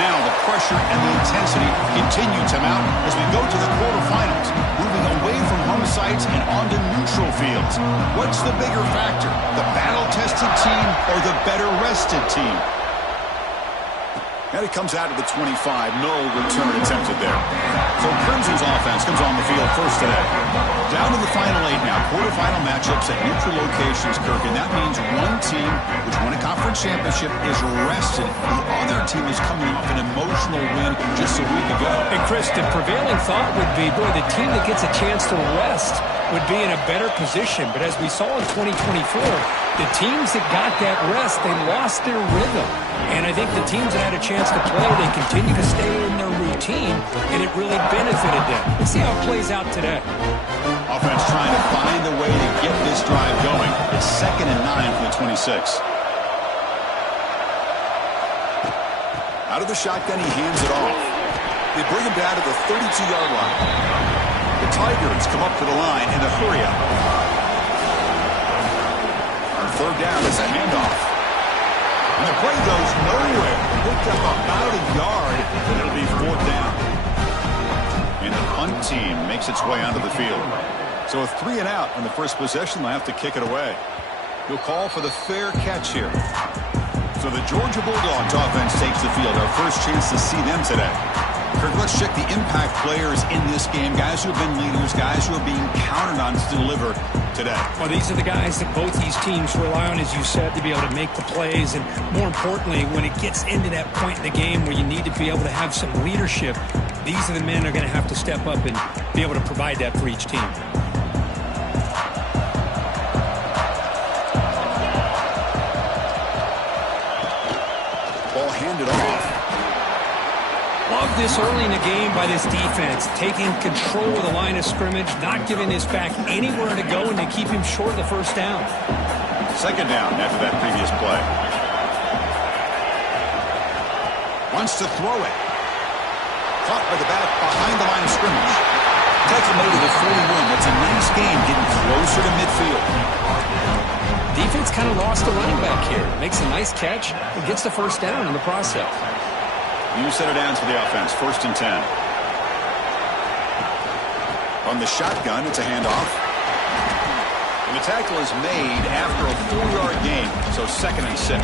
Now the pressure and the intensity continue to mount as we go to the quarterfinals, moving away from home sites and onto neutral fields. What's the bigger factor, the battle-tested team or the better-rested team? And it comes out of the 25. No return attempted there. So Crimson's offense comes on the field first today. Down to the final 8 now. Quarterfinal matchups at neutral locations, Kirk. And that means one team, which won a conference championship, is rested. The other team is coming off an emotional win just a week ago. And Chris, the prevailing thought would be, boy, the team that gets a chance to rest would be in a better position. But as we saw in 2024, the teams that got that rest, they lost their rhythm. And I think the teams that had a chance to play, they continue to stay in their routine, and it really benefited them. Let's see how it plays out today. Offense trying to find a way to get this drive going. It's 2nd and 9 from the 26. Out of the shotgun, he hands it off. They bring him down to the 32-yard line. The Tigers come up to the line in a hurry up. On 3rd down, it's a handoff. And the play goes nowhere. Picked up about a yard, and it'll be 4th down. And the punt team makes its way onto the field. So a 3 and out on the first possession. They'll have to kick it away. He'll call for the fair catch here. So the Georgia Bulldogs offense takes the field. Our first chance to see them today. Kirk, let's check the impact players in this game. Guys who have been leaders, guys who are being counted on to deliver today. Well, these are the guys that both these teams rely on, as you said, to be able to make the plays. And more importantly, when it gets into that point in the game where you need to be able to have some leadership, these are the men that are going to have to step up and be able to provide that for each team. Ball handed off. Love this early in the game by this defense, taking control of the line of scrimmage, not giving his back anywhere to go, and to keep him short of the first down. 2nd down after that previous play. Wants to throw it. Caught by the back behind the line of scrimmage. Takes him over the 41. That's a nice game, getting closer to midfield. Defense kind of lost a running back here. Makes a nice catch and gets the first down in the process. New set of downs for the offense. 1st and 10. On the shotgun, it's a handoff. And the tackle is made after a 4-yard gain, so 2nd and 6.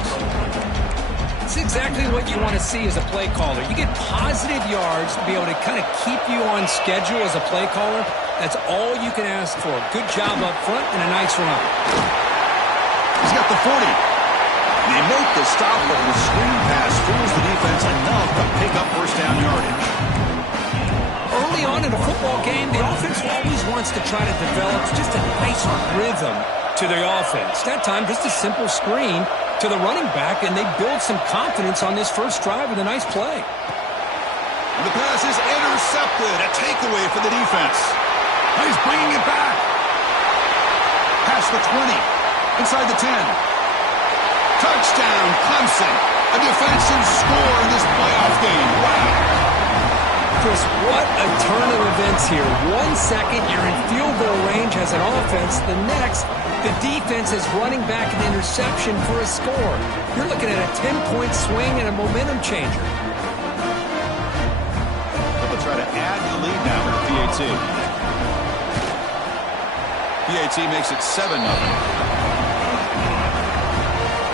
It's exactly what you want to see as a play caller. You get positive yards to be able to kind of keep you on schedule as a play caller. That's all you can ask for. Good job up front and a nice run. He's got the 40. They make the stop, but the screen pass fools the defense enough to pick up first down yardage. Early on in a football game, the offense always wants to try to develop just a nice rhythm to their offense. That time, just a simple screen to the running back, and they build some confidence on this first drive with a nice play. And the pass is intercepted. A takeaway for the defense. He's bringing it back. Past the 20. Inside the 10. Touchdown, Clemson. A defensive score in this playoff game. Wow. Chris, what a turn of events here. 1 second, you're in field goal range as an offense. The next, the defense is running back an interception for a score. You're looking at a 10-point swing and a momentum changer. They'll try to add the lead now with PAT. PAT makes it 7-0.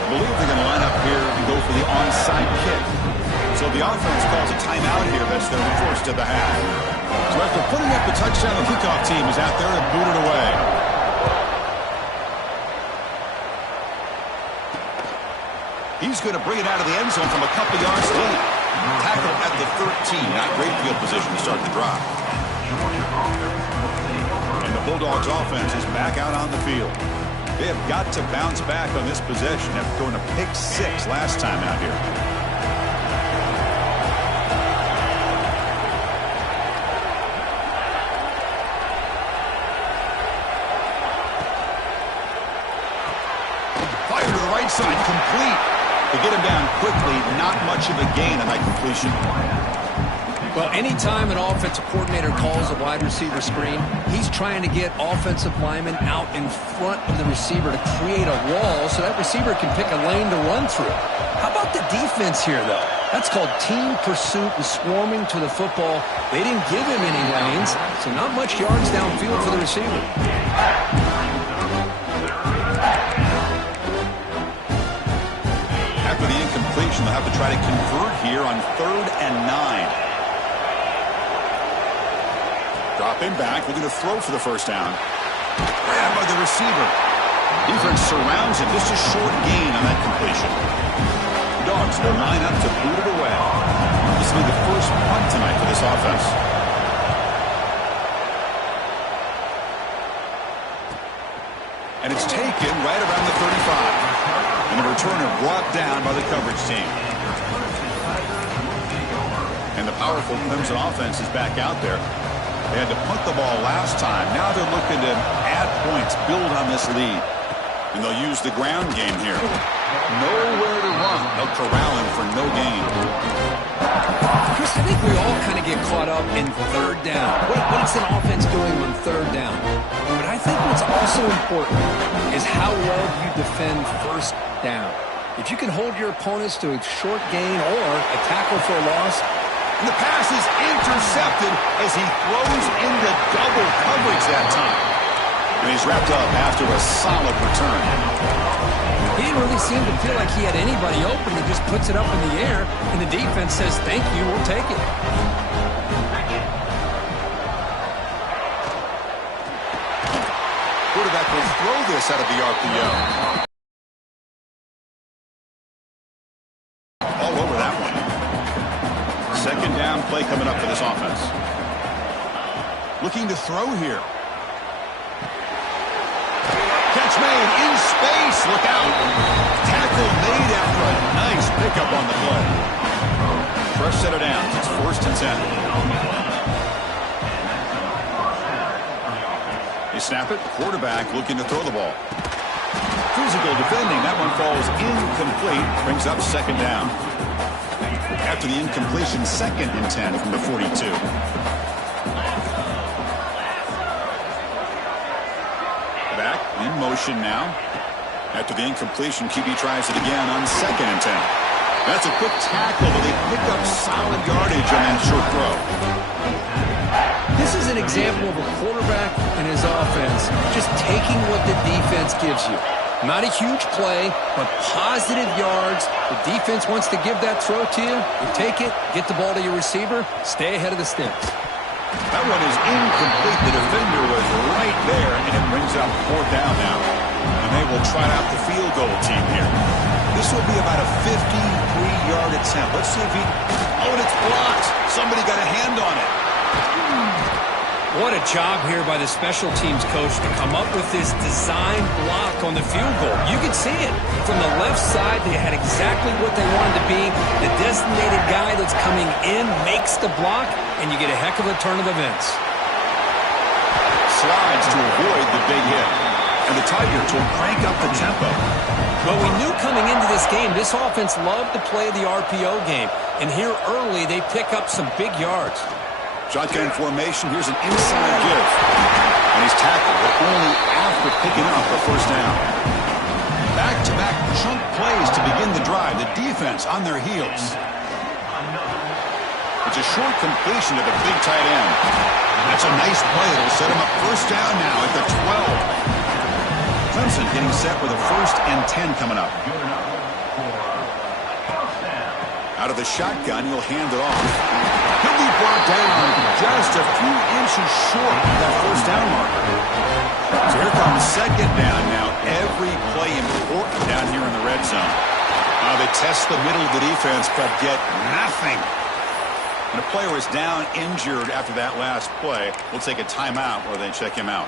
I believe they're going to line up here and go for the onside kick. So the offense calls a timeout here. That's their first of the half. So after putting up the touchdown, the kickoff team is out there and booted away. He's going to bring it out of the end zone from a couple yards deep. Tackle at the 13. Not great field position to start the drive. And the Bulldogs offense is back out on the field. They have got to bounce back on this possession after throwing a pick 6 last time out here. Fire to the right side, complete. To get him down quickly, not much of a gain on that completion. Well, anytime an offensive coordinator calls a wide receiver screen, he's trying to get offensive linemen out in front of the receiver to create a wall so that receiver can pick a lane to run through. How about the defense here, though? That's called team pursuit and swarming to the football. They didn't give him any lanes, so not much yards downfield for the receiver. After the incompletion, they'll have to try to convert here on 3rd and 9. Dropping back, looking to throw for the first down. Grabbed by the receiver. Defense surrounds him. Just a short gain on that completion. Dogs will line up to boot it away. This will be the first punt tonight for this offense. And it's taken right around the 35. And the returner brought down by the coverage team. And the powerful Clemson offense is back out there. They had to punt the ball last time. Now they're looking to add points, build on this lead. And they'll use the ground game here. Nowhere to run. They'll corral him for no gain. Chris, I think we all kind of get caught up in 3rd down. What's an offense doing on 3rd down? But I think what's also important is how well you defend 1st down. If you can hold your opponents to a short gain or a tackle for a loss. And the pass is intercepted as he throws into double coverage that time. And he's wrapped up after a solid return. He didn't really seem to feel like he had anybody open. He just puts it up in the air, and the defense says, thank you, we'll take it. Quarterback will throw this out of the RPO. All over that one. 2nd down play coming up for this offense. Looking to throw here. Catch made in space. Look out. Tackle made after a nice pickup on the play. Fresh set of downs. It's 1st and 10. They snap it. Quarterback looking to throw the ball. Physical defending. That one falls incomplete. Brings up 2nd down. After the incompletion, 2nd and 10 from the 42. Back in motion now. After the incompletion, QB tries it again on 2nd and 10. That's a quick tackle, but they pick up solid yardage on that short throw. This is an example of a quarterback and his offense just taking what the defense gives you. Not a huge play, but positive yards. The defense wants to give that throw to you. You take it, get the ball to your receiver, stay ahead of the sticks. That one is incomplete. The defender was right there, and it brings up 4th down now. And they will try out the field goal team here. This will be about a 53-yard attempt. Let's see if he... Oh, and it's blocked. Somebody got a hand on it. What a job here by the special teams coach to come up with this design block on the field goal. You can see it. From the left side, they had exactly what they wanted to be. The designated guy that's coming in makes the block, and you get a heck of a turn of events. Slides to avoid the big hit. And the Tigers will crank up the tempo. But we knew coming into this game, this offense loved to play the RPO game. And here early, they pick up some big yards. Shotgun formation. Here's an inside give. And he's tackled, but only after picking up a 1st down. Back-to-back chunk plays to begin the drive. The defense on their heels. It's a short completion to the big tight end. That's a nice play. It'll set him up 1st down now at the 12. Clemson getting set with a 1st and 10 coming up. Out of the shotgun, he'll hand it off. He'll be brought down just a few inches short of that 1st down marker. So here comes 2nd down now. Every play important down here in the red zone. They test the middle of the defense, but get nothing. And a player is down injured after that last play. We'll take a timeout while they check him out.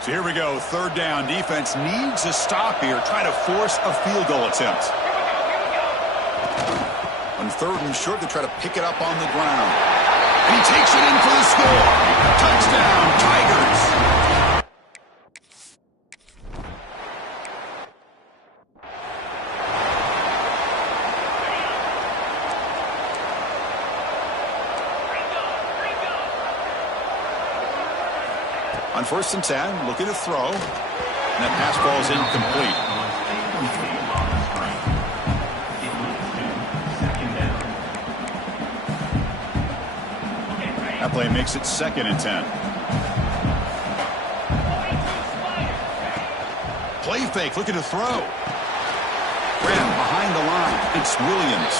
So here we go. 3rd down. Defense needs a stop here. Try to force a field goal attempt. On 3rd and short, they try to pick it up on the ground. And he takes it in for the score. Touchdown, Tigers. On 1st and 10, looking to throw. And that pass ball is incomplete. That play makes it 2nd and 10. Play fake, looking to throw. Graham behind the line. It's Williams.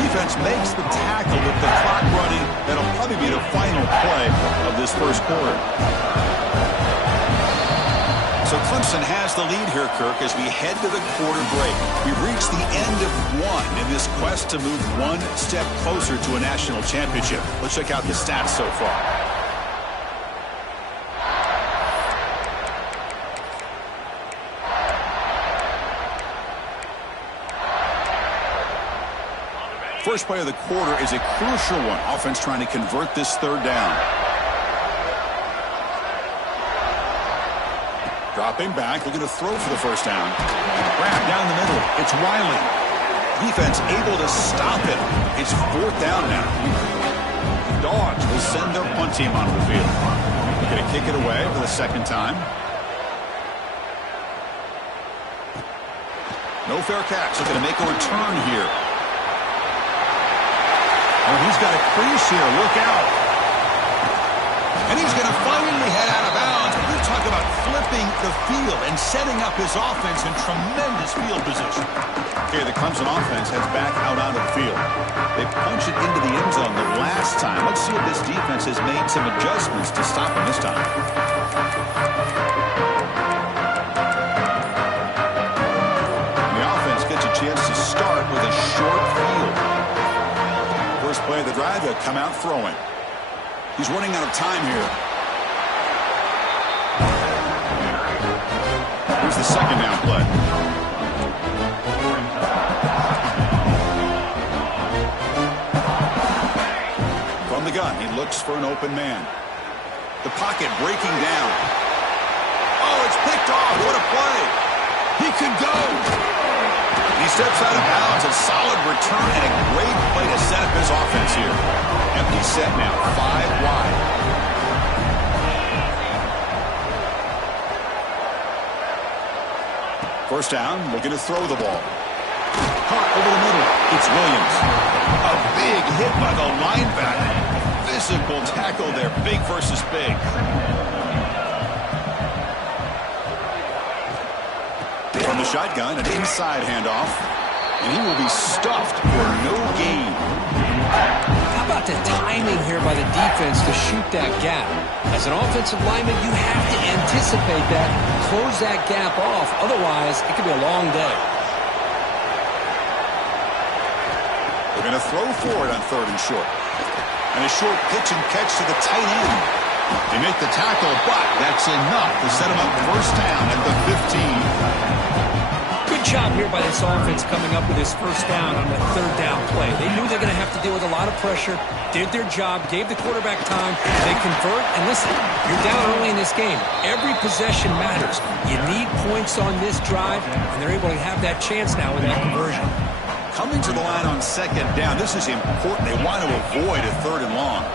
Defense makes the tackle with the clock running. That'll probably be the final play of this first quarter. So Clemson has the lead here, Kirk, as we head to the quarter break. We've reached the end of one in this quest to move one step closer to a national championship. Let's check out the stats so far. First play of the quarter is a crucial one. Offense trying to convert this 3rd down. Dropping back, looking to throw for the first down. Grab down the middle. It's Wiley. Defense able to stop it. It's 4th down now. Dogs will send their punt team onto the field. Going to kick it away for the 2nd time. No fair catch. Looking to make a return here. Oh, he's got a crease here. Look out. And he's going to finally head out of bounds. You talk about flipping the field and setting up his offense in tremendous field position. Okay, the Clemson offense heads back out onto the field. They punch it into the end zone the last time. Let's see if this defense has made some adjustments to stop him this time. And the offense gets a chance to start with a short field. First play of the drive, they'll come out throwing. He's running out of time here. Here's the 2nd down play. From the gun, he looks for an open man. The pocket breaking down. Oh, it's picked off. What a play. He could go. He steps out of bounds. A solid return and a great play to set up his offense here. Empty set now, 5 wide. First down, looking to throw the ball. Caught over the middle. It's Williams. A big hit by the linebacker. Physical tackle there, big versus big. From the shotgun, an inside handoff. And he will be stuffed for no gain. How about the timing here by the defense to shoot that gap? As an offensive lineman, you have to anticipate that, close that gap off. Otherwise, it could be a long day. They're going to throw for it on 3rd and short. And a short pitch and catch to the tight end. They make the tackle, but that's enough to set him up 1st down at the 15. Good job here by this offense coming up with his 1st down on the 3rd down play. They knew they're going to have to deal with a lot of pressure, did their job, gave the quarterback time, they convert, and listen, you're down early in this game. Every possession matters. You need points on this drive, and they're able to have that chance now with that conversion. Coming to the line on 2nd down, this is important. They want to avoid a 3rd and long.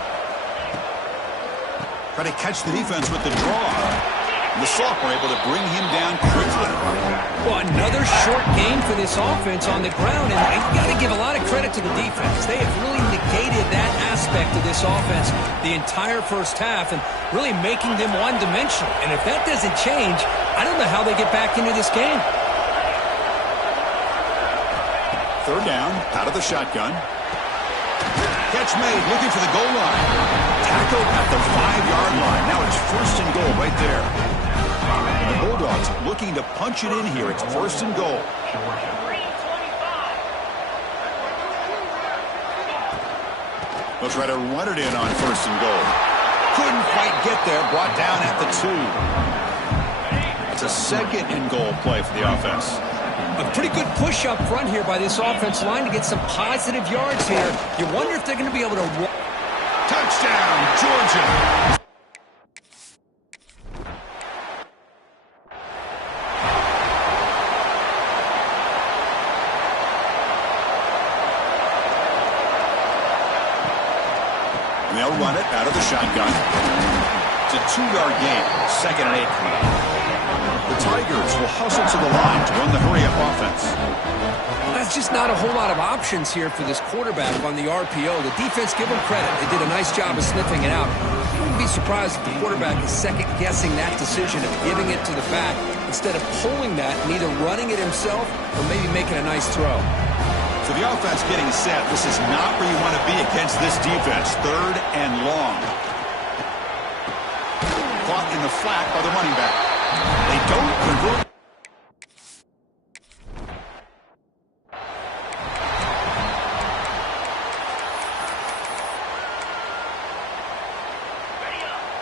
Try to catch the defense with the draw. The sophomore able to bring him down quickly. Well, another short game for this offense on the ground, and you got to give a lot of credit to the defense. They have really negated that aspect of this offense the entire 1st half and really making them one-dimensional. And if that doesn't change, I don't know how they get back into this game. 3rd down, out of the shotgun. Catch made, looking for the goal line. Tackled at the 5-yard line. Now it's 1st and goal right there. And the Bulldogs looking to punch it in here. It's 1st and goal. They'll try to run it in on 1st and goal. Couldn't quite get there. Brought down at the 2. It's a 2nd and goal play for the offense. A pretty good push up front here by this offense line to get some positive yards here. You wonder if they're going to be able to... Touchdown, Georgia! And they'll run it out of the shotgun. It's a 2-yard gain, 2nd and 8. The Tigers will hustle to the line to run the hurry-up offense. That's just not a whole lot of options here for this quarterback on the RPO. The defense, give them credit. They did a nice job of sniffing it out. I wouldn't be surprised if the quarterback is second-guessing that decision of giving it to the back instead of pulling that and either running it himself or maybe making a nice throw. So the offense getting set. This is not where you want to be against this defense. 3rd and long. Caught in the flat by the running back. They don't convert.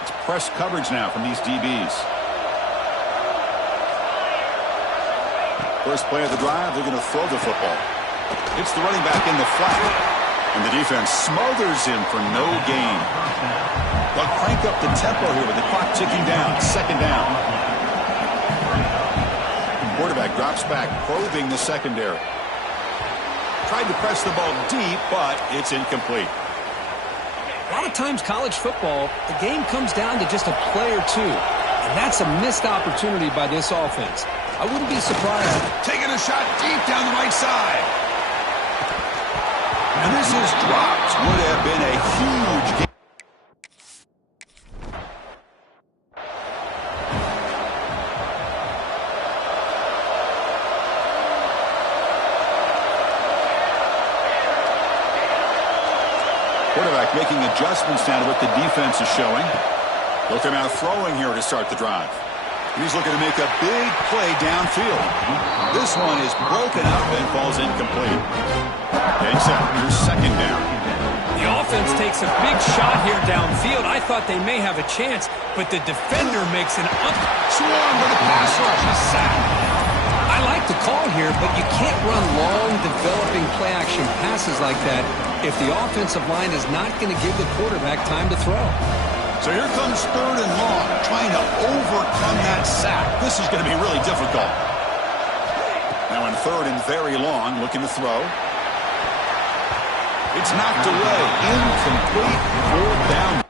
It's press coverage now from these DBs. First play of the drive, they're going to throw the football. It's the running back in the flat. And the defense smothers him for no gain. They'll crank up the tempo here with the clock ticking down. 2nd down. Quarterback drops back, probing the secondary. Tried to press the ball deep, but it's incomplete. A lot of times college football, the game comes down to just a play or two. And that's a missed opportunity by this offense. I wouldn't be surprised. Taking a shot deep down the right side. And this is dropped. Would have been a huge game. Quarterback making adjustments now to what the defense is showing. They'll come out throwing here to start the drive. He's looking to make a big play downfield. This one is broken up and falls incomplete. Takes out your 2nd down. The offense takes a big shot here downfield. I thought they may have a chance, but the defender makes an up. Swarm with a pass rush. A sack. I like the call here, but you can't run long, developing play-action passes like that if the offensive line is not going to give the quarterback time to throw. So here comes 3rd and long, trying to overcome that sack. This is going to be really difficult. Now in 3rd and very long, looking to throw. It's knocked away. Incomplete. 4th down.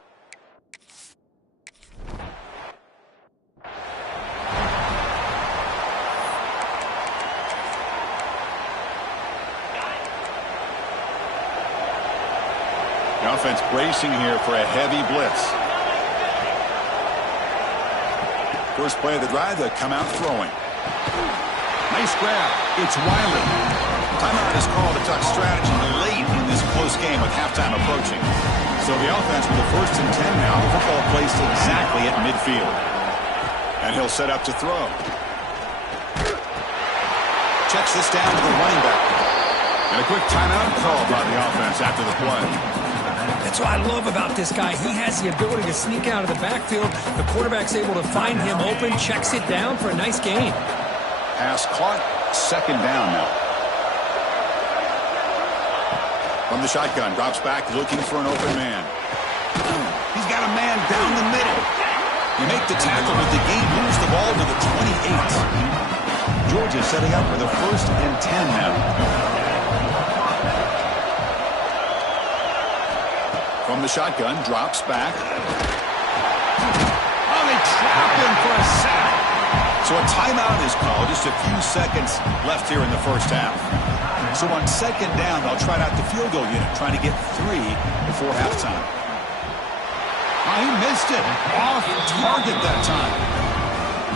The offense bracing here for a heavy blitz. First play of the drive, they come out throwing. Nice grab. It's Wiley. Timeout is called to talk strategy late in this close game with halftime approaching. So the offense with the 1st and 10 now. The football placed exactly at midfield. And he'll set up to throw. Checks this down to the running back. And a quick timeout called by the offense after the play. That's what I love about this guy. He has the ability to sneak out of the backfield. The quarterback's able to find him open, checks it down for a nice gain. Pass caught. 2nd down now. From the shotgun, drops back, looking for an open man. He's got a man down the middle. You make the tackle, but the game moves the ball to the 28. Georgia setting up for the 1st and 10 now. From the shotgun, drops back. Oh, they trap him for a sack. So a timeout is called. Just a few seconds left here in the 1st half. So on 2nd down, they'll try out the field goal unit, trying to get 3 before halftime. Oh, he missed it. Off target that time.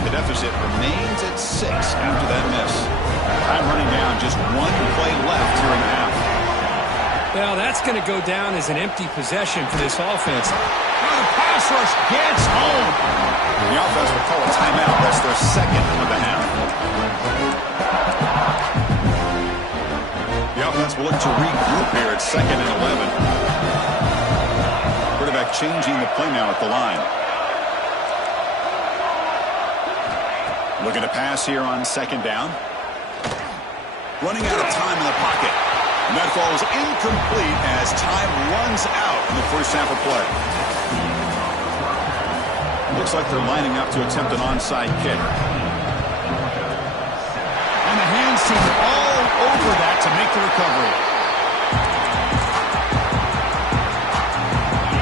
The deficit remains at 6 after that miss. Time running down, just 1 play left here in the half. Well, that's going to go down as an empty possession for this offense. Oh, the pass rush gets home. The offense will call a timeout. That's their 2nd of the half. The offense will look to regroup here at 2nd and 11. Quarterback changing the play now at the line. Looking to pass here on 2nd down. Running out of time in the pocket. And that falls incomplete as time runs out in the 1st half of play. Looks like they're lining up to attempt an onside kick. And the hands seem all over that to make the recovery.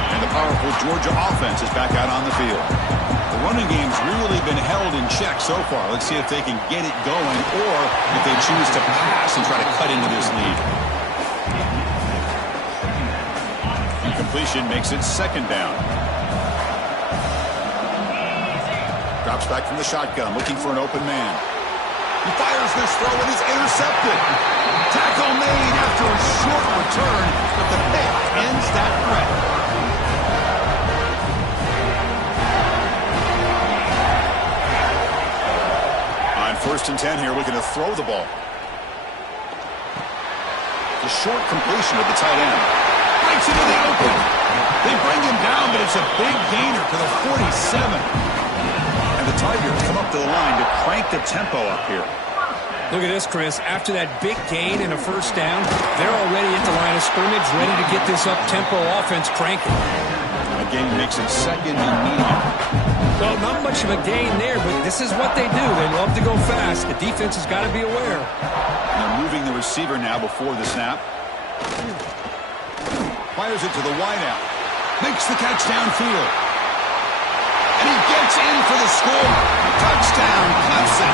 And the powerful Georgia offense is back out on the field. The running game's really been held in check so far. Let's see if they can get it going or if they choose to pass and try to cut into this lead. Incompletion makes it second down. Drops back from the shotgun, looking for an open man. He fires this throw and it's intercepted. Tackle made after a short return, but the pick ends that threat. On 1st and 10 here, looking to throw the ball. The short completion of the tight end. Breaks into the open. They bring him down, but it's a big gainer to the 47. And the Tigers come up to the line to crank the tempo up here. Look at this, Chris. After that big gain and a first down, they're already at the line of scrimmage, ready to get this up-tempo offense cranking. The game makes it second and medium. Well, not much of a gain there, but this is what they do. They love to go fast. The defense has got to be aware. They're moving the receiver now before the snap. Fires it to the wideout. Makes the catch downfield. And he gets in for the score. Touchdown, Clemson.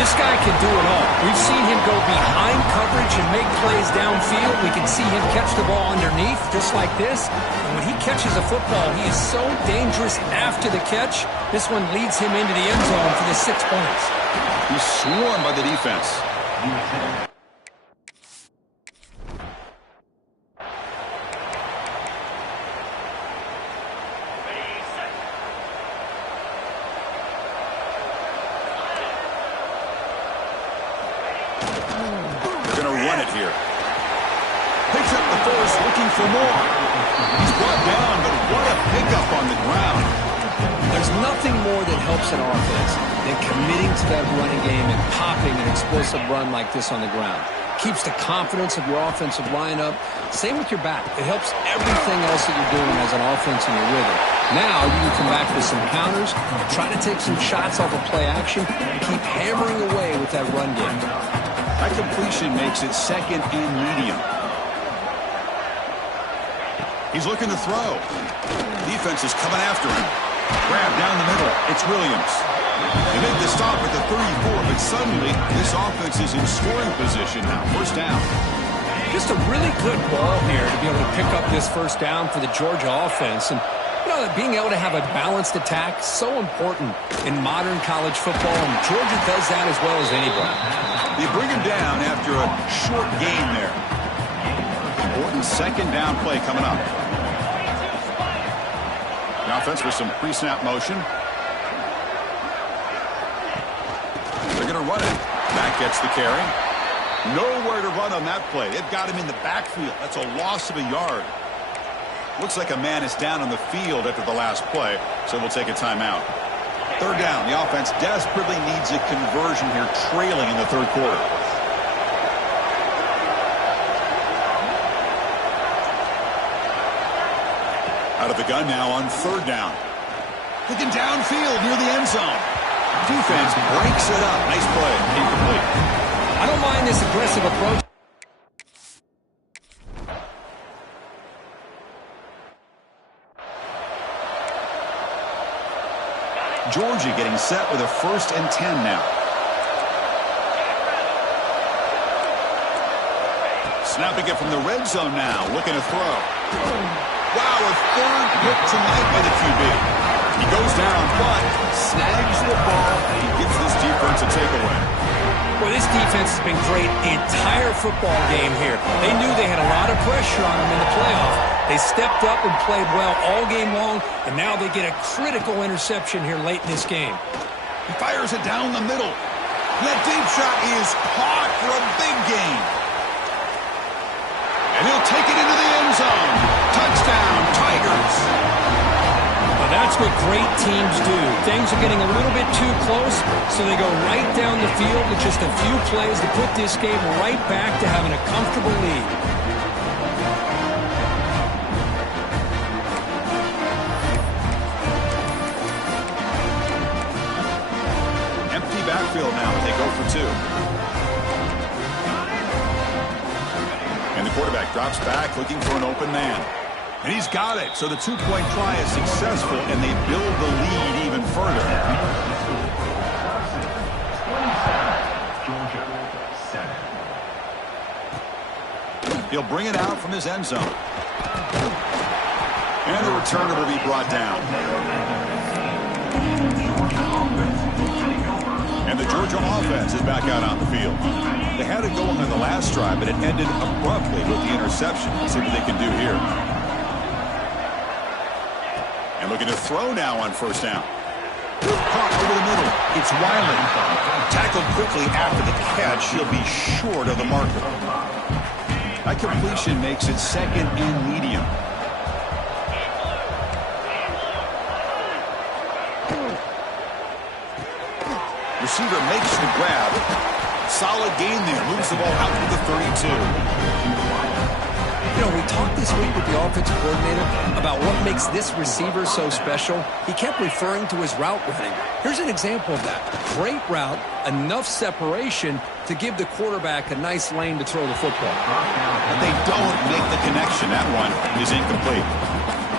This guy can do it all. We've seen him go behind coverage and make plays downfield. We can see him catch the ball underneath, just like this. And when he catches a football, he is so dangerous after the catch. This one leads him into the end zone for the 6 points. He's swarmed by the defense. For more. He's brought down, but what a pickup on the ground. There's nothing more that helps an offense than committing to that running game and popping an explosive run like this on the ground. Keeps the confidence of your offensive lineup. Same with your back. It helps everything else that you're doing as an offense in your rhythm. Now you can come back with some counters, try to take some shots off of play action, and keep hammering away with that run game. That completion makes it second and medium. He's looking to throw. Defense is coming after him. Grab down the middle. It's Williams. They made the stop at the 34, but suddenly this offense is in scoring position now. First down. Just a really good ball here to be able to pick up this first down for the Georgia offense. And, you know, being able to have a balanced attack, so important in modern college football, and Georgia does that as well as anybody. They bring him down after a short gain there. Important second down play coming up. The offense with some pre-snap motion. They're going to run it. That gets the carry. Nowhere to run on that play. They've got him in the backfield. That's a loss of a yard. Looks like a man is down on the field after the last play, so we'll take a timeout. Third down. The offense desperately needs a conversion here, trailing in the third quarter. Out of the gun now on third down. Looking downfield near the end zone. Defense breaks it up. Nice play. Incomplete. I don't mind this aggressive approach. Georgia getting set with a 1st and 10 now. Snapping it from the red zone now. Looking to throw. Wow, a third pick tonight by the QB. He goes down, but snags the ball, and he gives this defense a takeaway. Well, this defense has been great the entire football game here. They knew they had a lot of pressure on them in the playoff. They stepped up and played well all game long, and now they get a critical interception here late in this game. He fires it down the middle. That deep shot is caught for a big gain. And he'll take it into the end zone. Touchdown, Tigers. Well, that's what great teams do. Things are getting a little bit too close, so they go right down the field with just a few plays to put this game right back to having a comfortable lead. Empty backfield now as they go for two. And the quarterback drops back looking for an open man. And he's got it. So the two-point try is successful, and they build the lead even further. He'll bring it out from his end zone. And the returner will be brought down. And the Georgia offense is back out on the field. They had it going on the last drive, but it ended abruptly with the interception. Let's see what they can do here. And looking to throw now on first down. Caught over the middle. It's Wiley. Tackled quickly after the catch. He'll be short of the marker. That completion makes it second and medium. Receiver makes the grab. Solid gain there. Moves the ball out to the 32. You know, we talked this week with the offensive coordinator about what makes this receiver so special. He kept referring to his route running. Here's an example of that. Great route, enough separation to give the quarterback a nice lane to throw the football. But they don't make the connection. That one is incomplete.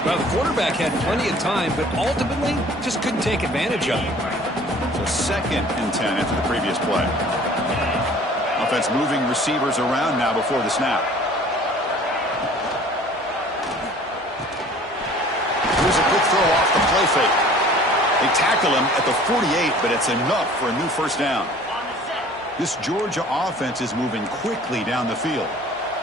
Well, the quarterback had plenty of time, but ultimately just couldn't take advantage of it. So second and 10 after the previous play. Offense moving receivers around now before the snap. Here's a good throw off the play fake. They tackle him at the 48, but it's enough for a new first down. This Georgia offense is moving quickly down the field.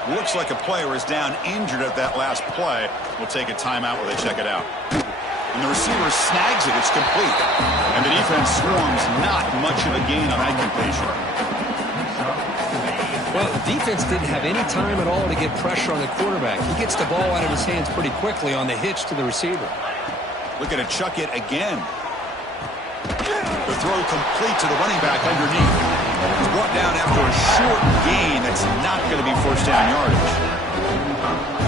Looks like a player is down injured at that last play. We'll take a timeout while they check it out. And the receiver snags it. It's complete. And the defense swarms. Not much of a gain on that completion. Well, the defense didn't have any time at all to get pressure on the quarterback. He gets the ball out of his hands pretty quickly on the hitch to the receiver. Looking to chuck it again. The throw complete to the running back underneath. He's brought down after a short gain. That's not going to be first down yardage.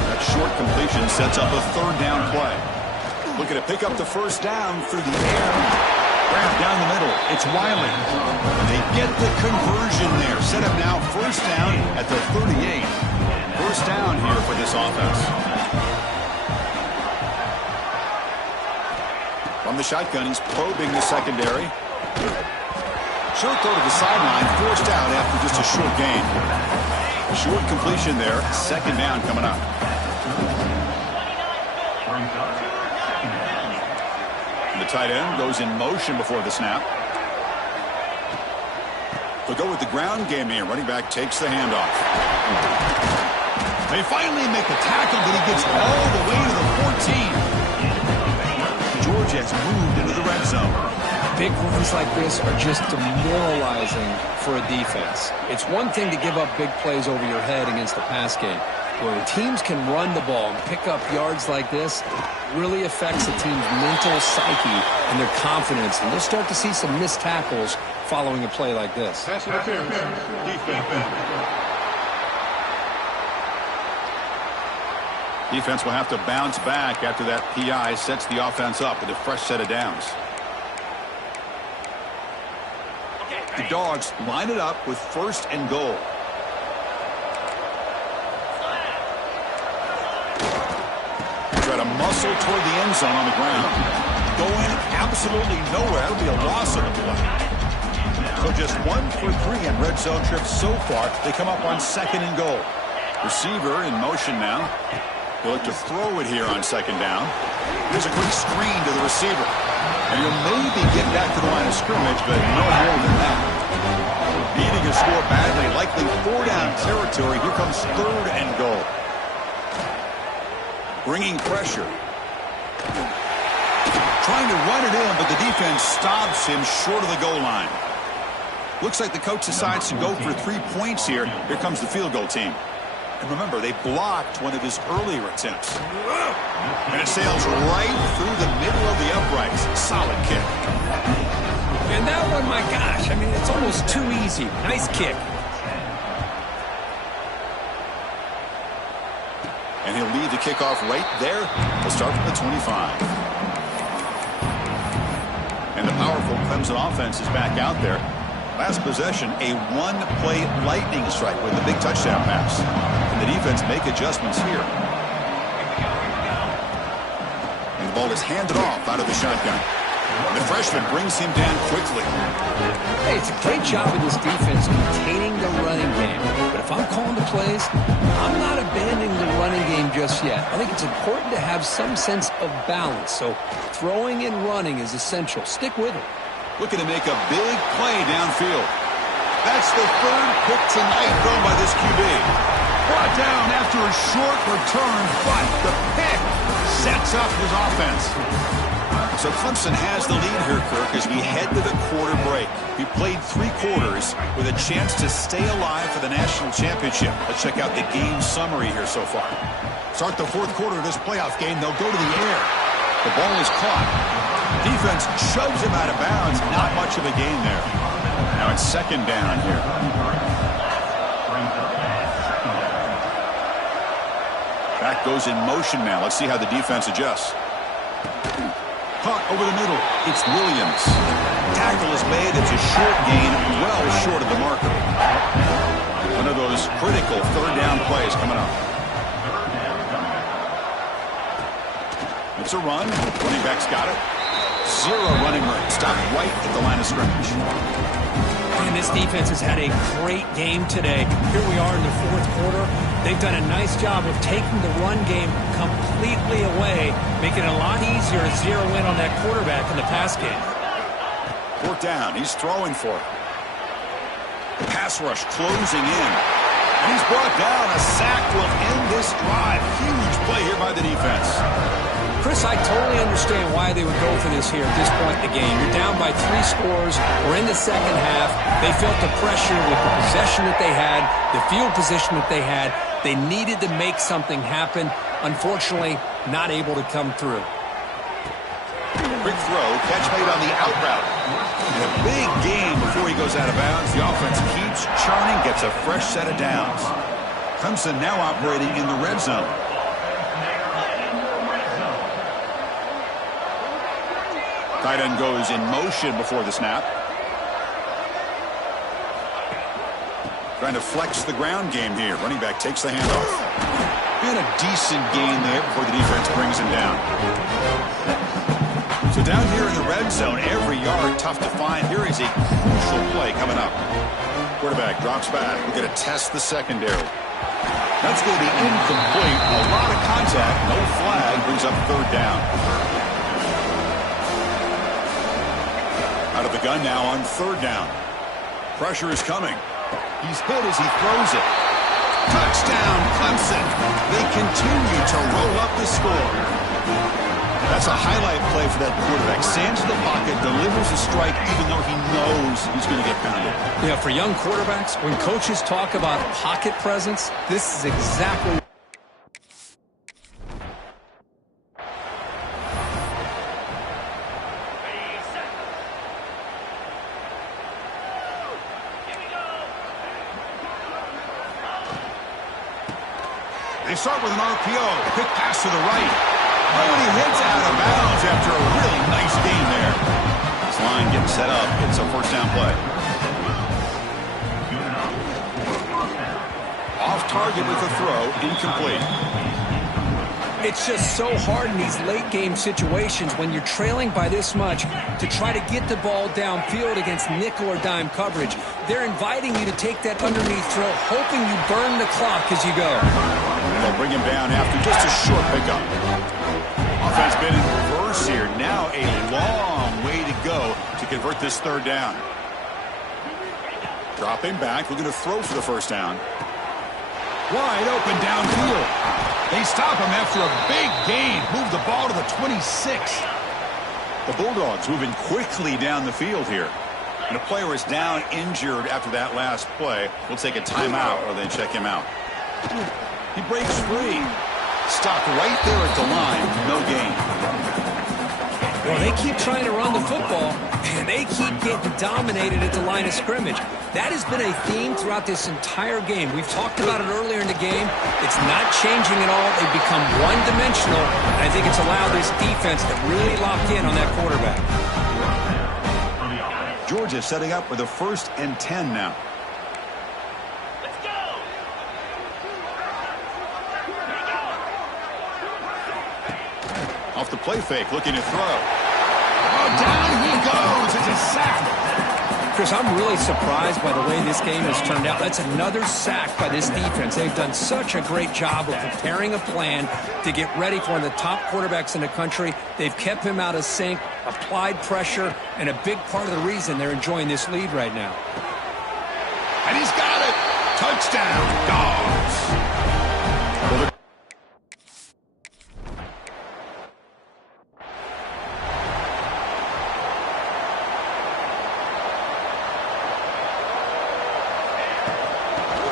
That short completion sets up a third down play. Looking to pick up the first down through the air. Grab down the middle. It's Wiley. And they get the conversion there. Set up now first down at the 38. First down here for this offense. From the shotgun, he's probing the secondary. Short throw to the sideline, forced out after just a short gain. Short completion there. Second down coming up. The tight end goes in motion before the snap. They'll go with the ground game here. Running back takes the handoff. They finally make the tackle, but he gets all the way to the 14. Georgia has moved into the red zone. Big runs like this are just demoralizing for a defense. It's one thing to give up big plays over your head against the pass game. Where teams can run the ball and pick up yards like this, really affects the team's mental psyche and their confidence. And we'll start to see some missed tackles following a play like this. Pass interference. Defense will have to bounce back after that PI sets the offense up with a fresh set of downs. The Dogs line it up with first and goal. Try to muscle toward the end zone on the ground. Going absolutely nowhere. That'll be a loss of the play. So just 1 for 3 in red zone trips so far. They come up on second and goal. Receiver in motion now. They'll look to throw it here on second down. Here's a quick screen to the receiver. And he'll maybe get back to the line of scrimmage, but no more than that. Needing to score badly, likely 4-down territory. Here comes third and goal. Bringing pressure. Trying to run it in, but the defense stops him short of the goal line. Looks like the coach decides to go for 3 points here. Here comes the field goal team. And remember, they blocked one of his earlier attempts. And it sails right through the middle of the uprights. Solid kick. And that one, my gosh, I mean, it's almost too easy. Nice kick. And he'll lead the kickoff right there. We'll start from the 25. And the powerful Clemson offense is back out there. Last possession, a one-play lightning strike with a big touchdown pass. And the defense make adjustments here. ball is handed off out of the shotgun. The freshman brings him down quickly. Hey, it's a great job of this defense containing the running game. But if I'm calling the plays, I'm not abandoning the running game just yet. I think it's important to have some sense of balance. So throwing and running is essential. Stick with it. Looking to make a big play downfield. That's the third pick tonight thrown by this QB. Brought down after a short return, but the pick sets up his offense. So Clemson has the lead here, Kirk, as we head to the quarter break. We played 3 quarters with a chance to stay alive for the national championship. Let's check out the game summary here so far. Start the 4th quarter of this playoff game. They'll go to the air. The ball is caught. Defense shoves him out of bounds. Not much of a gain there. Now it's 2nd down here. Back goes in motion now. Let's see how the defense adjusts. Caught over the middle. It's Williams. Tackle is made. It's a short gain, well short of the marker. One of those critical 3rd down plays coming up. It's a run. Running back's got it. 0 running room. Stopped right at the line of scrimmage. And this defense has had a great game today. Here we are in the 4th quarter. They've done a nice job of taking the run game completely away, making it a lot easier to zero in on that quarterback in the pass game. 4th down. He's throwing for it. Pass rush closing in. And he's brought down. A sack will end this drive. Huge play here by the defense. Chris, I totally understand why they would go for this here at this point in the game. You're down by 3 scores. We're in the 2nd half. They felt the pressure with the possession that they had, the field position that they had. They needed to make something happen. Unfortunately, not able to come through. Quick throw, catch made on the out route. And a big gain before he goes out of bounds. The offense keeps churning, gets a fresh set of downs. Clemson now operating in the red zone. Tight end goes in motion before the snap. Trying to flex the ground game here. Running back takes the handoff. And a decent gain there before the defense brings him down. So down here in the red zone, every yard tough to find. Here is a crucial play coming up. Quarterback drops back. We're going to test the secondary. That's going to be incomplete. A lot of contact. No flag. Brings up 3rd down. Out of the gun now on 3rd down. Pressure is coming. He's hit as he throws it. Touchdown, Clemson. They continue to roll up the score. That's a highlight play for that quarterback. Stands in the pocket, delivers a strike even though he knows he's going to get pounded. Yeah, for young quarterbacks, when coaches talk about pocket presence, this is exactly. They start with an RPO. Quick pass to the right. Oh, and he hits out of bounds after a really nice gain there. This line getting set up. It's a 1st down play. Off target with a throw. Incomplete. It's just so hard in these late game situations when you're trailing by this much to try to get the ball downfield against nickel or dime coverage. They're inviting you to take that underneath throw, hoping you burn the clock as you go. They'll bring him down after just a short pickup. Offense been in reverse here. Now a long way to go to convert this 3rd down. Dropping back, looking to throw for the 1st down. Wide open downfield. They stop him after a big gain. Move the ball to the 26. The Bulldogs moving quickly down the field here. And a player is down injured after that last play. We'll take a timeout or then check him out. He breaks free. Stopped right there at the line. No gain. Well, they keep trying to run the football, and they keep getting dominated at the line of scrimmage. That has been a theme throughout this entire game. We've talked about it earlier in the game. It's not changing at all. They've become one-dimensional, and I think it's allowed this defense to really lock in on that quarterback. Georgia setting up with a 1st and 10 now. Off the play fake, looking to throw. Oh, down he goes. It's a sack. Chris, I'm really surprised by the way this game has turned out. That's another sack by this defense. They've done such a great job of preparing a plan to get ready for one of the top quarterbacks in the country. They've kept him out of sync, applied pressure, and a big part of the reason they're enjoying this lead right now. And he's got it. Touchdown, Dogs.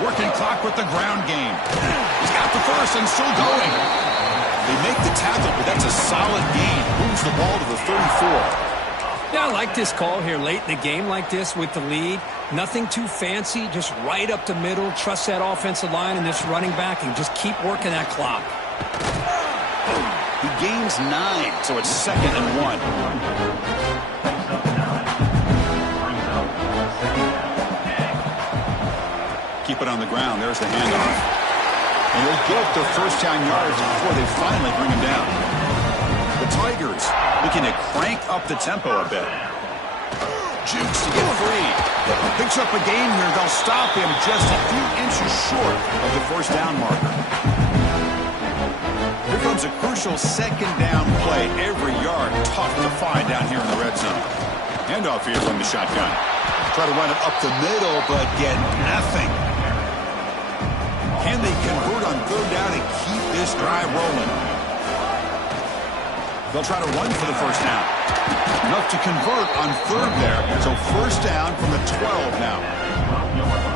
Working clock with the ground game. He's got the first and still going. They make the tackle, but that's a solid gain. Moves the ball to the 34. Yeah, I like this call here late in the game like this with the lead. Nothing too fancy, just right up the middle. Trust that offensive line and this running back and just keep working that clock. He gains 9, so it's 2nd and 1. Keep it on the ground. There's the handoff. And they'll get their first down yards before they finally bring him down. The Tigers looking to crank up the tempo a bit. Jukes to get free. Picks up a gain here. They'll stop him just a few inches short of the first down marker. Here comes a crucial 2nd down play. Every yard tough to find down here in the red zone. Handoff here from the shotgun. Try to run it up the middle, but get nothing. Can they convert on 3rd down and keep this drive rolling? They'll try to run for the first down. Enough to convert on 3rd there. So 1st down from the 12 now.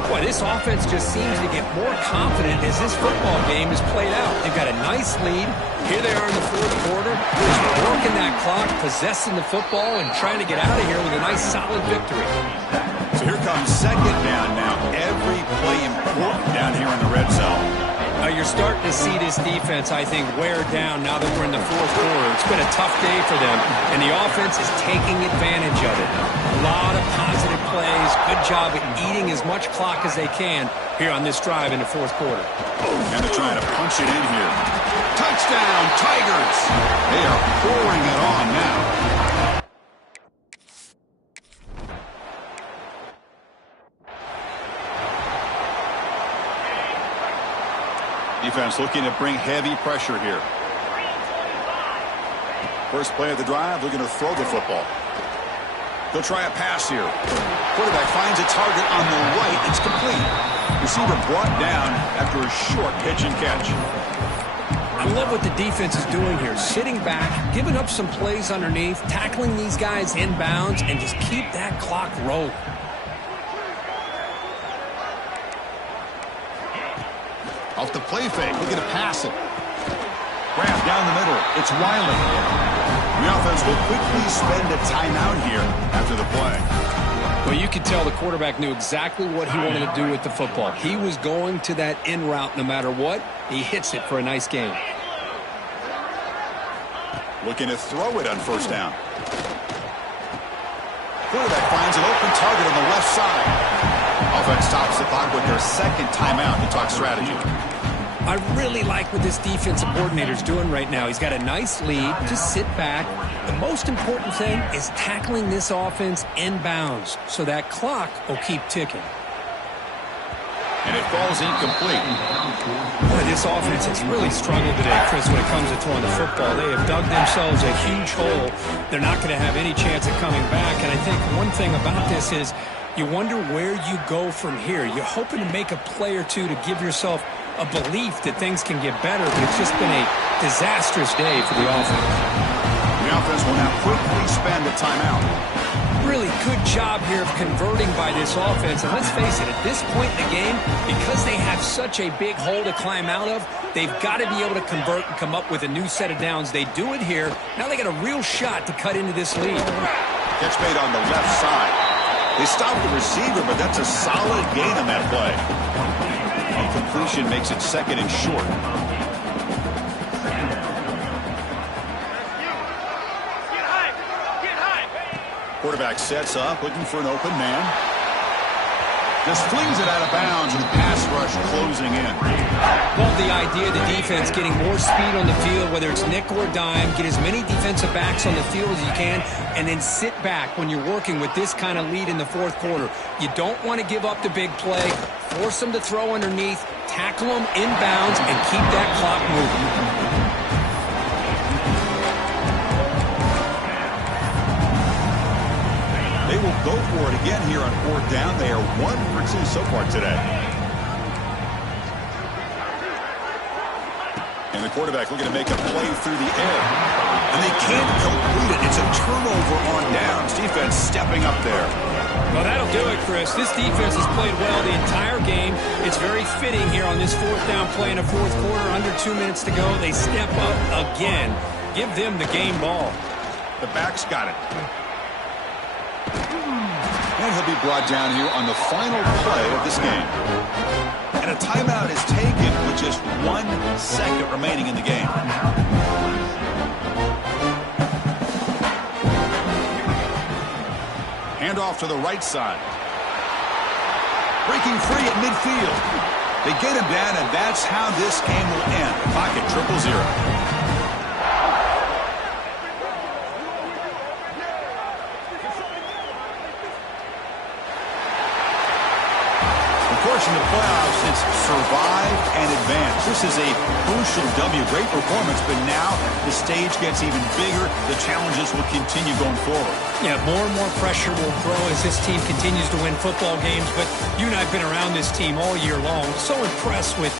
Boy, this offense just seems to get more confident as this football game is played out. They've got a nice lead. Here they are in the 4th quarter. Just working that clock, possessing the football, and trying to get out of here with a nice, solid victory. So here comes 2nd down now. Every play important down here in the red zone. You're starting to see this defense, I think, wear down now that we're in the 4th quarter. It's been a tough day for them, and the offense is taking advantage of it. A lot of positive plays. Good job at eating as much clock as they can here on this drive in the 4th quarter. And they're trying to punch it in here. Touchdown, Tigers! They are pouring it on now. Defense looking to bring heavy pressure here. First play of the drive, looking to throw the football. They'll try a pass here. Quarterback finds a target on the right. It's complete. Receiver brought down after a short pitch and catch. I love what the defense is doing here. Sitting back, giving up some plays underneath, tackling these guys inbounds, and just keep that clock rolling. Off the play fake, looking to pass it. Grab down the middle. It's Wiley. The offense will quickly spend a timeout here after the play. Well, you could tell the quarterback knew exactly what he wanted to do with the football. He was going to that in route no matter what. He hits it for a nice gain. Looking to throw it on 1st down. Quarterback finds an open target on the left side. Offense stops the clock with their 2nd timeout to talk strategy. I really like what this defensive coordinator's doing right now. He's got a nice lead. Just sit back. The most important thing is tackling this offense inbounds so that clock will keep ticking. And it falls incomplete. Boy, this offense has really struggled today, Chris, when it comes to throwing the football. They have dug themselves a huge hole. They're not going to have any chance of coming back. And I think one thing about this is you wonder where you go from here. You're hoping to make a play or two to give yourself a belief that things can get better, but it's just been a disastrous day for the offense. The offense will now quickly spend a timeout. Really good job here of converting by this offense. And let's face it, at this point in the game, because they have such a big hole to climb out of, they've got to be able to convert and come up with a new set of downs. They do it here. Now they got a real shot to cut into this lead. Catch made on the left side. They stopped the receiver, but that's a solid gain on that play. Completion makes it 2nd and short. Quarterback sets up, looking for an open man. Just flings it out of bounds with pass rush closing in. Love the idea of the defense getting more speed on the field, whether it's nickel or dime. Get as many defensive backs on the field as you can, and then sit back when you're working with this kind of lead in the fourth quarter. You don't want to give up the big play. Force them to throw underneath, tackle them inbounds, and keep that clock moving. They will go for it again here on fourth down. They are 1 for 2 so far today. And the quarterback looking to make a play through the air. And they can't complete it. It's a turnover on downs. Defense stepping up there. Well, that'll do it, Chris. This defense has played well the entire game. It's very fitting here on this fourth down play in the fourth quarter. Under 2 minutes to go. They step up again. Give them the game ball. The back's got it. And he'll be brought down here on the final play of this game. And a timeout is taken with just 1 second remaining in the game. Handoff to the right side. Breaking free at midfield. They get him down, and that's how this game will end. Pocket 0-0. In the playoffs, it's survive and advance. This is a crucial W. Great performance, but now the stage gets even bigger. The challenges will continue going forward. Yeah, more and more pressure will grow as this team continues to win football games, but you and I have been around this team all year long. So impressed with